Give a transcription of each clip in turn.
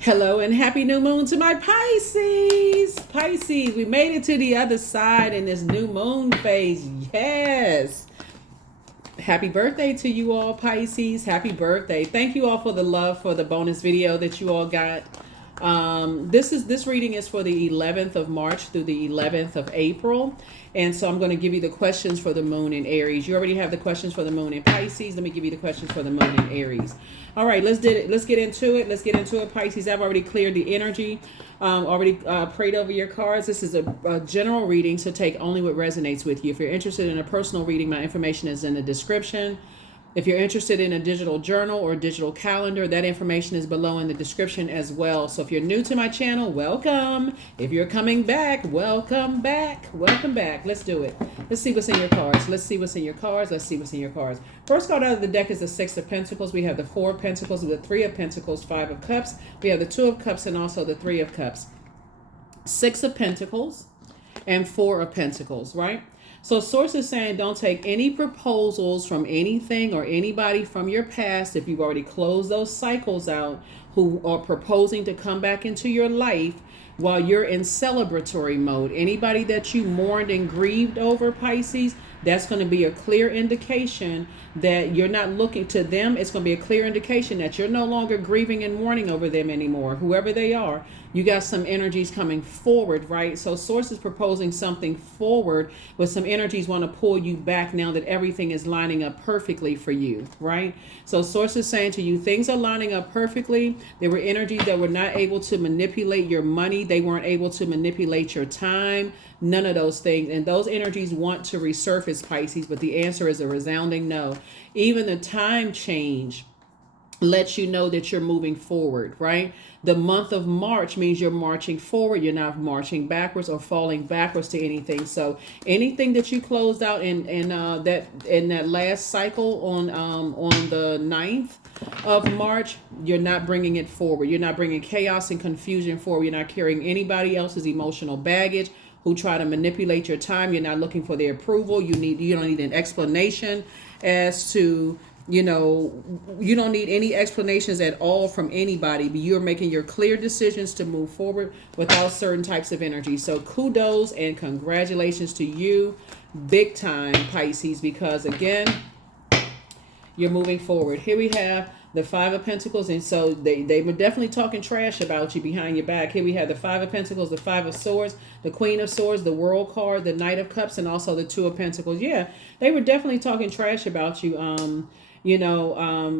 Hello and happy new moon to my Pisces. Pisces, we made it to the other side in this new moon phase. Yes. Happy birthday to you all, Pisces. Happy birthday. Thank you all for the love for the bonus video that you all got. This reading is for the 11th of March through the 11th of April. And so I'm going to give you the questions for the moon in Aries. You already have the questions for the moon in Pisces. Let me give you the questions for the moon in Aries. All right, let's get into it. Let's get into it, Pisces. I've already cleared the energy. Already prayed over your cards. This is a general reading, so take only what resonates with you. If you're interested in a personal reading, my information is in the description. If you're interested in a digital journal or digital calendar, that information is below in the description as well. So if you're new to my channel, welcome. If you're coming back, welcome back. Welcome back. Let's do it. Let's see what's in your cards. Let's see what's in your cards. Let's see what's in your cards. First card out of the deck is the Six of Pentacles. We have the Four of Pentacles, the Three of Pentacles, Five of Cups. We have the Two of Cups and also the Three of Cups. Six of Pentacles and Four of Pentacles, right? So source is saying don't take any proposals from anything or anybody from your past if you've already closed those cycles out who are proposing to come back into your life while you're in celebratory mode. Anybody that you mourned and grieved over, Pisces, that's going to be a clear indication that you're not looking to them. It's going to be a clear indication that you're no longer grieving and mourning over them anymore, whoever they are. You got some energies coming forward, right? So source is proposing something forward, but some energies want to pull you back now that everything is lining up perfectly for you, right? So source is saying to you, things are lining up perfectly. There were energies that were not able to manipulate your money. They weren't able to manipulate your time. None of those things. And those energies want to resurface, Pisces, but the answer is a resounding no. Even the time change lets you know that you're moving forward, right? The month of March means you're marching forward. You're not marching backwards or falling backwards to anything. So anything that you closed out in that last cycle on the 9th of March, you're not bringing it forward. You're not bringing chaos and confusion forward. You're not carrying anybody else's emotional baggage who try to manipulate your time. You're not looking for their approval. You don't need an explanation as to, you don't need any explanations at all from anybody, but you're making your clear decisions to move forward without certain types of energy. So kudos and congratulations to you, big time, Pisces, because again, you're moving forward. Here we have the Five of Pentacles, and so they were definitely talking trash about you behind your back. Here we have the Five of Pentacles, the Five of Swords, the Queen of Swords, the World card, the Knight of Cups, and also the Two of Pentacles. Yeah, they were definitely talking trash about you,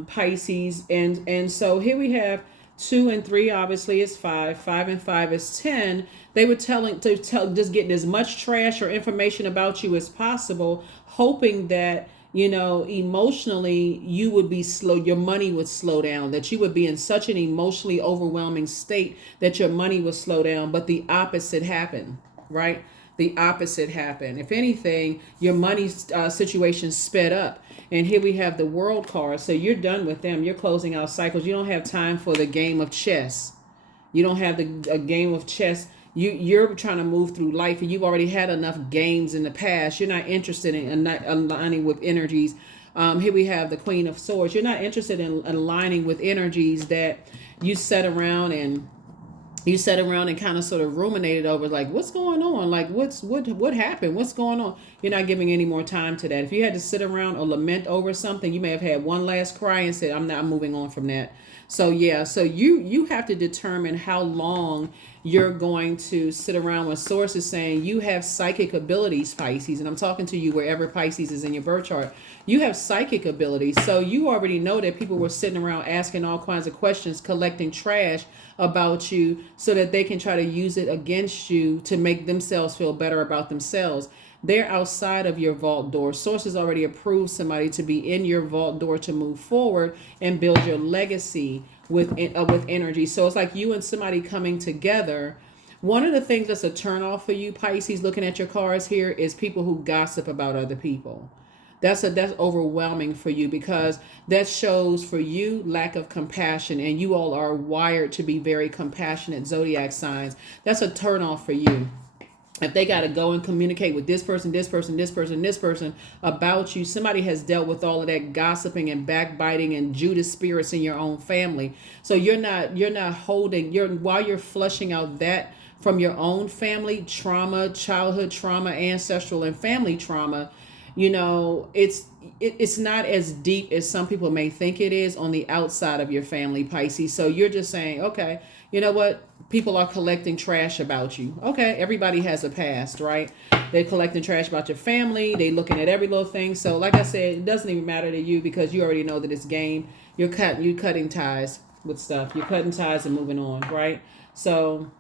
Pisces. And so here we have 2 and 3 obviously is 5. 5 and 5 is 10. They were just getting as much trash or information about you as possible, hoping that emotionally you would be slow, your money would slow down, that you would be in such an emotionally overwhelming state that your money would slow down. But the opposite happened, right? The opposite happened. If anything, your money situation sped up. And here we have the World card. So you're done with them. You're closing out cycles. You don't have time for the game of chess. You don't have a game of chess. You're trying to move through life, and you've already had enough games in the past. You're not interested in not aligning with energies. Here we have the Queen of Swords. You're not interested in aligning with energies that you sat around and kind of sort of ruminated over, like, what's going on? Like, what happened? What's going on? You're not giving any more time to that. If you had to sit around or lament over something, you may have had one last cry and said, I'm moving on from that. So yeah, so you have to determine how long you're going to sit around. When source is saying you have psychic abilities, Pisces, and I'm talking to you wherever Pisces is in your birth chart. You have psychic abilities. So you already know that people were sitting around asking all kinds of questions, collecting trash about you so that they can try to use it against you to make themselves feel better about themselves. They're outside of your vault door. Source has already approved somebody to be in your vault door to move forward and build your legacy with energy. So it's like you and somebody coming together. One of the things that's a turnoff for you, Pisces, looking at your cards here, is people who gossip about other people. That's overwhelming for you, because that shows for you lack of compassion, and you all are wired to be very compassionate zodiac signs. That's a turnoff for you. if they got to go and communicate with this person, this person, this person, this person about you, somebody has dealt with all of that gossiping and backbiting and Judas spirits in your own family. So you're not holding, while you're flushing out that from your own family trauma, childhood trauma, ancestral and family trauma, it's not as deep as some people may think it is on the outside of your family, Pisces. So you're just saying, okay, you know what? People are collecting trash about you. Okay, everybody has a past, right? They're collecting trash about your family. They looking at every little thing. So like I said, it doesn't even matter to you because you already know that it's game. You're cutting ties with stuff. You're cutting ties and moving on, right? So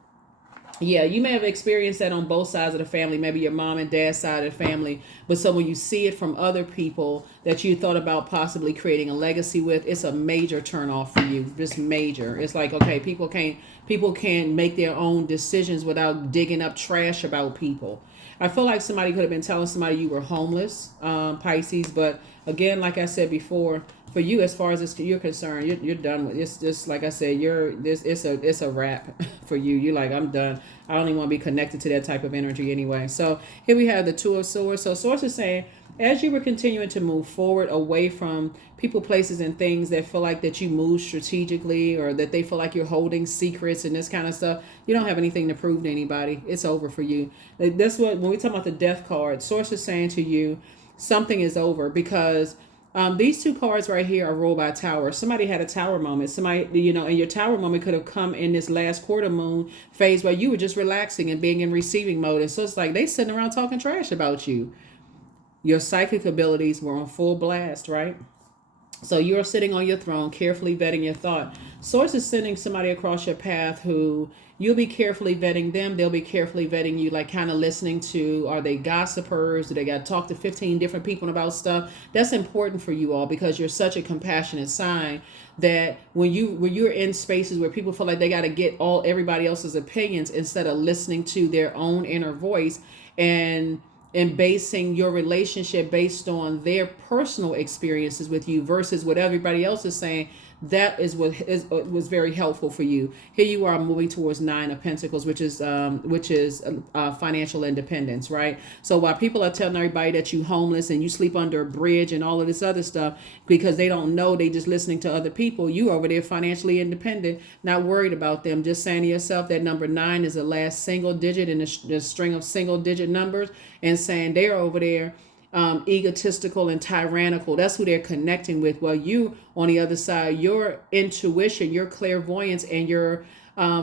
yeah, you may have experienced that on both sides of the family, maybe your mom and dad's side of the family. But so when you see it from other people that you thought about possibly creating a legacy with, it's a major turnoff for you. Just major. It's like, okay, people can't make their own decisions without digging up trash about people. I feel like somebody could have been telling somebody you were homeless, Pisces. But again, like I said before, for you, as far as you're concerned, you're done with it. It's just like I said, it's a wrap for you. You're like, I'm done. I don't even want to be connected to that type of energy anyway. So here we have the Two of Swords. So Swords is saying, as you were continuing to move forward away from people, places, and things that feel like that you move strategically, or that they feel like you're holding secrets and this kind of stuff, you don't have anything to prove to anybody. It's over for you. That's what, when we talk about the Death card, Source is saying to you, something is over, because these two cards right here are ruled by Tower. Somebody had a Tower moment. Somebody, and your Tower moment could have come in this last quarter moon phase where you were just relaxing and being in receiving mode. And so it's like they sitting around talking trash about you. Your psychic abilities were on full blast, right? So you're sitting on your throne, carefully vetting your thought. Source is sending somebody across your path who you'll be carefully vetting them. They'll be carefully vetting you, like kind of listening to, are they gossipers? Do they got to talk to 15 different people about stuff? That's important for you all, because you're such a compassionate sign that when you're in spaces where people feel like they got to get everybody else's opinions instead of listening to their own inner voice and basing your relationship based on their personal experiences with you versus what everybody else is saying, that is what was very helpful for you. Here you are moving towards Nine of Pentacles, which is financial independence, right? So while people are telling everybody that you homeless and you sleep under a bridge and all of this other stuff because they don't know, they just listening to other people, you over there financially independent, not worried about them, just saying to yourself that number 9 is the last single digit in the string of single digit numbers, and saying they're over there egotistical and tyrannical. That's who they're connecting with. Well, you on the other side, your intuition, your clairvoyance, and your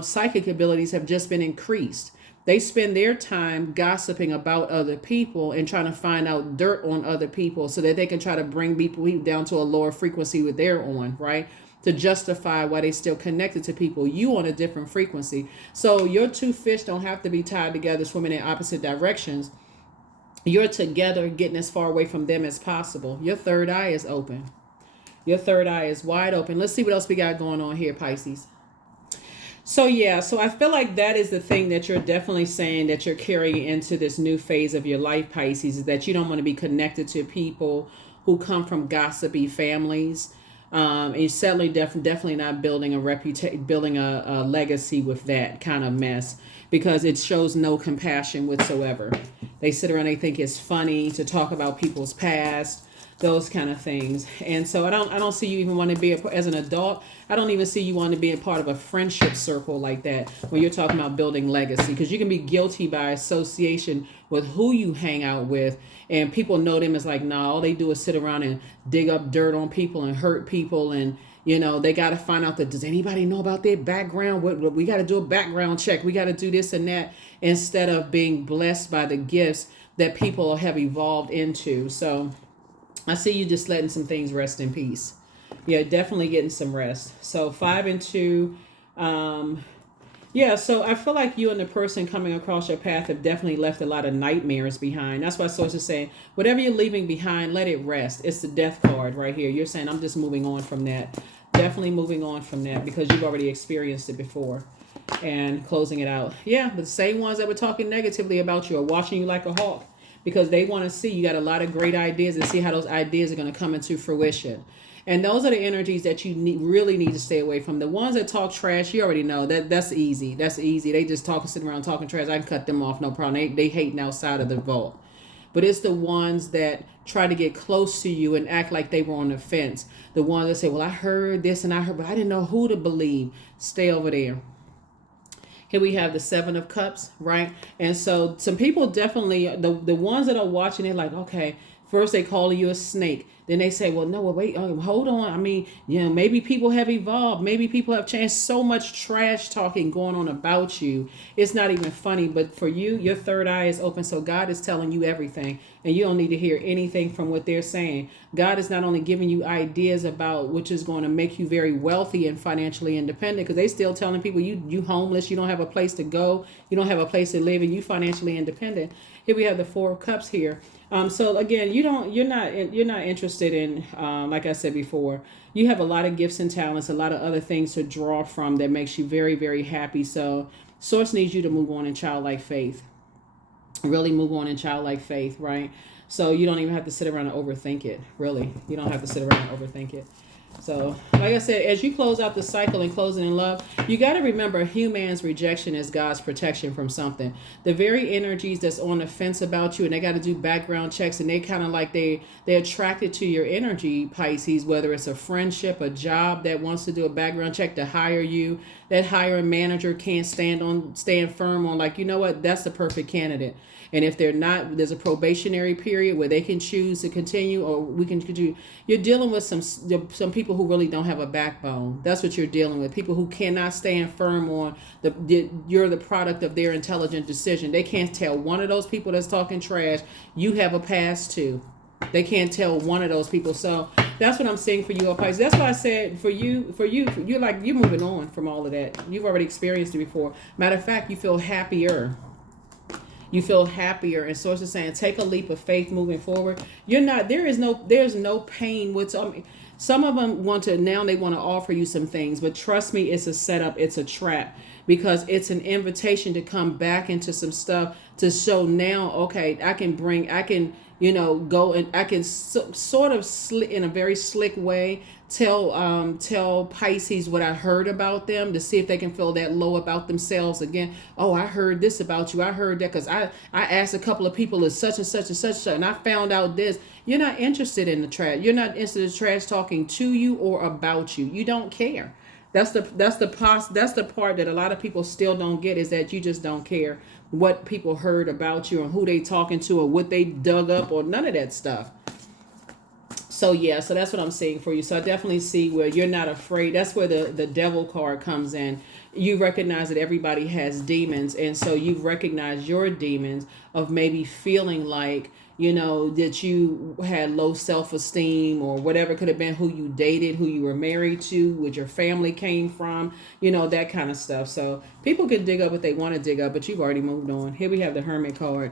psychic abilities have just been increased. They spend their time gossiping about other people and trying to find out dirt on other people so that they can try to bring people down to a lower frequency with their on, right? To justify why they still connected to people. You on a different frequency. So your two fish don't have to be tied together, swimming in opposite directions. You're together, getting as far away from them as possible. Your third eye is open. Your third eye is wide open. Let's see what else we got going on here, Pisces. So yeah, so I feel like that is the thing that you're definitely saying that you're carrying into this new phase of your life, Pisces, is that you don't want to be connected to people who come from gossipy families. And you're certainly definitely not building a legacy with that kind of mess, because it shows no compassion whatsoever. They sit around, they think it's funny to talk about people's past, those kind of things. And so I don't see you even want to be as an adult. I don't even see you want to be a part of a friendship circle like that when you're talking about building legacy, because you can be guilty by association with who you hang out with, and people know them as like, nah, all they do is sit around and dig up dirt on people and hurt people, and they got to find out that, does anybody know about their background? What we got to do a background check. We got to do this and that, instead of being blessed by the gifts that people have evolved into. So I see you just letting some things rest in peace. Yeah, definitely getting some rest. So 5 and 2. Yeah, so I feel like you and the person coming across your path have definitely left a lot of nightmares behind. That's why Source is saying, whatever you're leaving behind, let it rest. It's the Death card right here. You're saying, I'm just moving on from that. Definitely moving on from that, because you've already experienced it before. And closing it out. Yeah, but the same ones that were talking negatively about you are watching you like a hawk, because they want to see you got a lot of great ideas and see how those ideas are going to come into fruition. And those are the energies that you really need to stay away from. The ones that talk trash, you already know that's easy. That's easy. They just sitting around talking trash. I can cut them off, no problem. They hating outside of the vault. But it's the ones that try to get close to you and act like they were on the fence. The ones that say, well, I heard this and I heard, but I didn't know who to believe. Stay over there. Here we have the Seven of Cups, right? And so some people definitely, the ones that are watching, they're like, okay, first they call you a snake. Then they say, well, no, wait, hold on. I mean, maybe people have evolved. Maybe people have changed. So much trash talking going on about you. It's not even funny. But for you, your third eye is open. So God is telling you everything. And you don't need to hear anything from what they're saying. God is not only giving you ideas about which is going to make you very wealthy and financially independent, because they still telling people you homeless, you don't have a place to go, you don't have a place to live, and you financially independent. Here we have the Four of Cups here. So again, you're not interested in, like I said before, you have a lot of gifts and talents, a lot of other things to draw from that makes you very, very happy. So Source needs you to move on in childlike faith. Really move on in childlike faith, right? So you don't even have to sit around and overthink it. Really, you don't have to sit around and overthink it. So, like I said, as you close out the cycle and closing in love, you got to remember human's rejection is God's protection from something. The very energies that's on the fence about you, and they got to do background checks, and they kind of like they're attracted to your energy, Pisces, whether it's a friendship, a job that wants to do a background check to hire you. That hiring manager can't stand firm on, like, you know what, that's the perfect candidate. And if they're not, there's a probationary period where they can choose to continue, or we can continue. You're dealing with some people who really don't have a backbone. That's what you're dealing with. People who cannot stand firm on you're the product of their intelligent decision. They can't tell one of those people that's talking trash you have a past to. They can't tell one of those people. So that's what I'm saying for you, Pisces. That's why I said for you, you're moving on from all of that. You've already experienced it before. Matter of fact, you feel happier. You feel happier, and Source is saying, take a leap of faith moving forward. There's no pain with some of them they want to offer you some things, but trust me, it's a setup, it's a trap, because it's an invitation to come back into some stuff to show now, okay, I can go and I can sort of in a very slick way tell Pisces what I heard about them, to see if they can feel that low about themselves again. Oh, I heard this about you. I heard that because I asked a couple of people as such and such and such, and I found out this. You're not interested in the trash. You're not interested in trash talking to you or about you. You don't care. That's the part that a lot of people still don't get, is that you just don't care what people heard about you or who they talking to or what they dug up or none of that stuff. So yeah, so that's what I'm saying for you. So I definitely see where you're not afraid. That's where the devil card comes in. You recognize that everybody has demons, and so you've recognized your demons of maybe feeling like, that you had low self-esteem or whatever. Could have been who you dated, who you were married to, where your family came from, that kind of stuff. So people can dig up what they want to dig up, but you've already moved on. Here we have the Hermit card.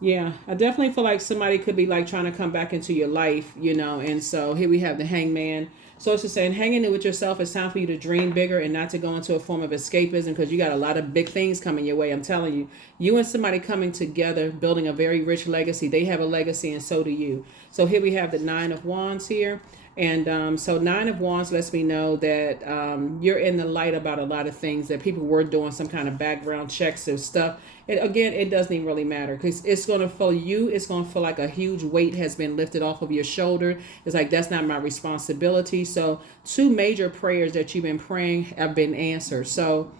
Yeah, I definitely feel like somebody could be like trying to come back into your life, and so here we have the Hangman. So it's just saying, hang in there with yourself. It's time for you to dream bigger and not to go into a form of escapism, because you got a lot of big things coming your way. I'm telling you, you and somebody coming together, building a very rich legacy. They have a legacy, and so do you. So here we have the Nine of Wands here. And so Nine of Wands lets me know that you're in the light about a lot of things, that people were doing some kind of background checks and stuff. And again, it doesn't even really matter, because it's going to feel it's going to feel like a huge weight has been lifted off of your shoulder. It's like, that's not my responsibility. So 2 major prayers that you've been praying have been answered. So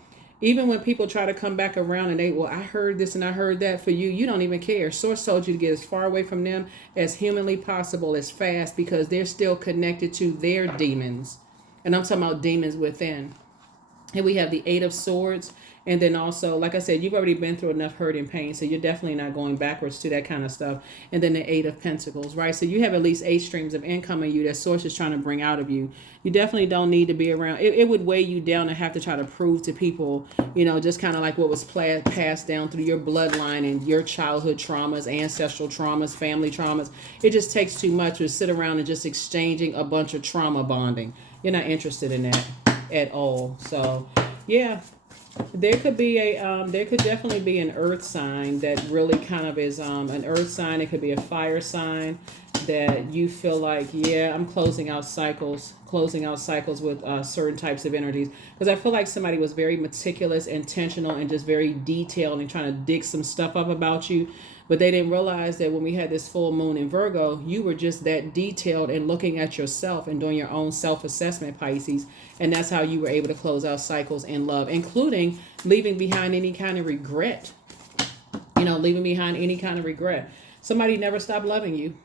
even when people try to come back around and I heard this and I heard that, for you don't even care. Source told you to get as far away from them as humanly possible, as fast, because they're still connected to their demons. And I'm talking about demons within. Here we have the Eight of Swords. And then also, like I said, you've already been through enough hurt and pain, so you're definitely not going backwards to that kind of stuff. And then the Eight of Pentacles, right? So you have at least 8 streams of income in you that Source is trying to bring out of you. You definitely don't need to be around. It would weigh you down to have to try to prove to people, just kind of like what was passed down through your bloodline and your childhood traumas, ancestral traumas, family traumas. It just takes too much to sit around and just exchanging a bunch of trauma bonding. You're not interested in that at all. So, yeah. There could definitely be an earth sign that really kind of is an earth sign. It could be a fire sign. that you feel like, yeah, I'm closing out cycles with certain types of energies. Because I feel like somebody was very meticulous, intentional, and just very detailed and trying to dig some stuff up about you. But they didn't realize that when we had this full moon in Virgo, you were just that detailed and looking at yourself and doing your own self-assessment, Pisces. And that's how you were able to close out cycles in love, including leaving behind any kind of regret. Leaving behind any kind of regret. Somebody never stopped loving you.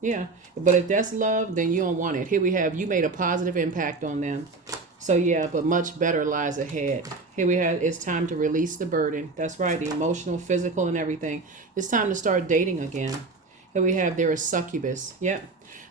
Yeah. But if that's love, then you don't want it. Here we have, you made a positive impact on them. So yeah, but much better lies ahead. Here we have, it's time to release the burden. That's right, the emotional, physical, and everything. It's time to start dating again. Here we have, there is succubus. Yep.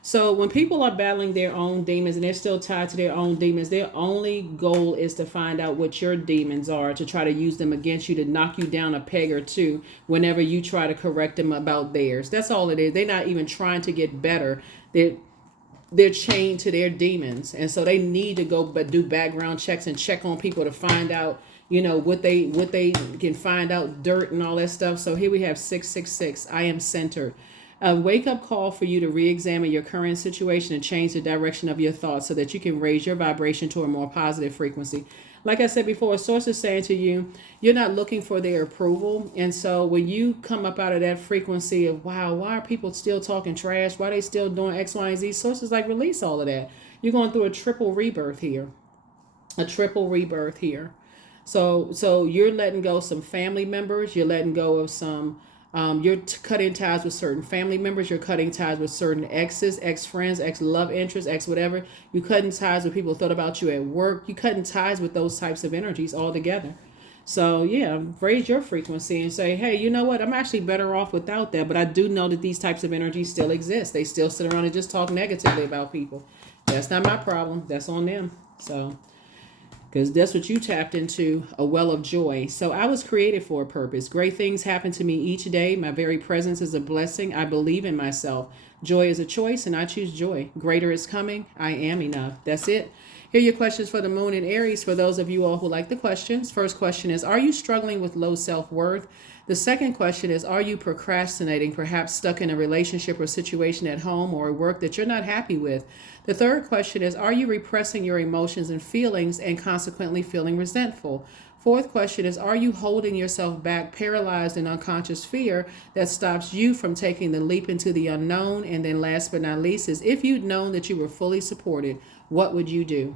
So when people are battling their own demons and they're still tied to their own demons, their only goal is to find out what your demons are, to try to use them against you, to knock you down a peg or two whenever you try to correct them about theirs. That's all it is. They're not even trying to get better. They're chained to their demons. And so they need to go but do background checks and check on people to find out, what they can find out, dirt and all that stuff. So here we have 666. I am centered. A wake-up call for you to re-examine your current situation and change the direction of your thoughts so that you can raise your vibration to a more positive frequency. Like I said before, a source is saying to you, you're not looking for their approval. And so when you come up out of that frequency of, wow, why are people still talking trash? Why are they still doing X, Y, and Z? Sources like, release all of that. You're going through a triple rebirth here. So you're letting go of some family members. You're letting go of some... you're cutting ties with certain family members. You're cutting ties with certain exes, ex-friends, ex-love interests, ex-whatever. You're cutting ties with people who thought about you at work. You're cutting ties with those types of energies altogether. So, yeah, raise your frequency and say, hey, you know what? I'm actually better off without that. But I do know that these types of energies still exist. They still sit around and just talk negatively about people. That's not my problem. That's on them. So... because that's what you tapped into, a well of joy. So I was created for a purpose. Great things happen to me each day. My very presence is a blessing. I believe in myself. Joy is a choice, and I choose joy. Greater is coming. I am enough. That's it. Here are your questions for the moon in Aries. For those of you all who like the questions. First question is, are you struggling with low self-worth? The second question is, are you procrastinating, perhaps stuck in a relationship or situation at home or work that you're not happy with? The third question is, are you repressing your emotions and feelings and consequently feeling resentful? Fourth question is, are you holding yourself back, paralyzed in unconscious fear that stops you from taking the leap into the unknown? And then last but not least is, if you'd known that you were fully supported, what would you do?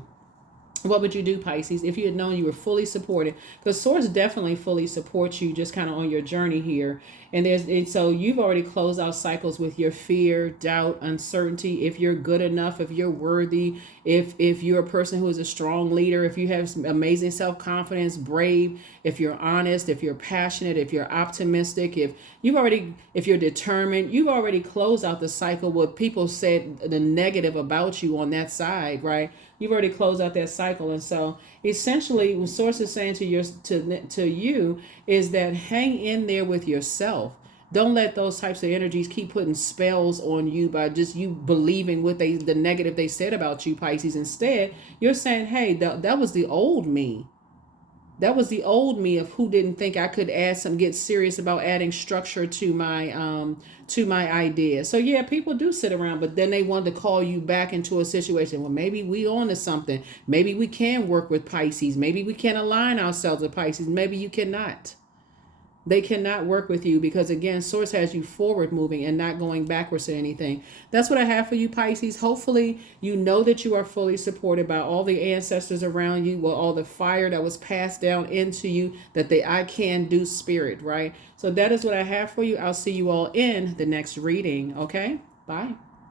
What would you do, Pisces, if you had known you were fully supported? Because Source definitely fully supports you just kind of on your journey here. And so you've already closed out cycles with your fear, doubt, uncertainty. If you're good enough, if you're worthy, if you're a person who is a strong leader, if you have some amazing self-confidence, brave, if you're honest, if you're passionate, if you're optimistic, if you're determined, you've already closed out the cycle what people said the negative about you on that side, right? You've already closed out that cycle. And so essentially what Source is saying to you is that hang in there with yourself. Don't let those types of energies keep putting spells on you by just you believing what the negative they said about you, Pisces. Instead, you're saying, hey, that was the old me. That was the old me of who didn't think I could get serious about adding structure to my idea. So yeah, people do sit around, but then they want to call you back into a situation. Well, maybe we on to something. Maybe we can work with Pisces. Maybe we can align ourselves with Pisces. Maybe you cannot. They cannot work with you because, again, Source has you forward moving and not going backwards to anything. That's what I have for you, Pisces. Hopefully, you know that you are fully supported by all the ancestors around you, well, all the fire that was passed down into you, that the I can do spirit, right? So that is what I have for you. I'll see you all in the next reading. Okay? Bye.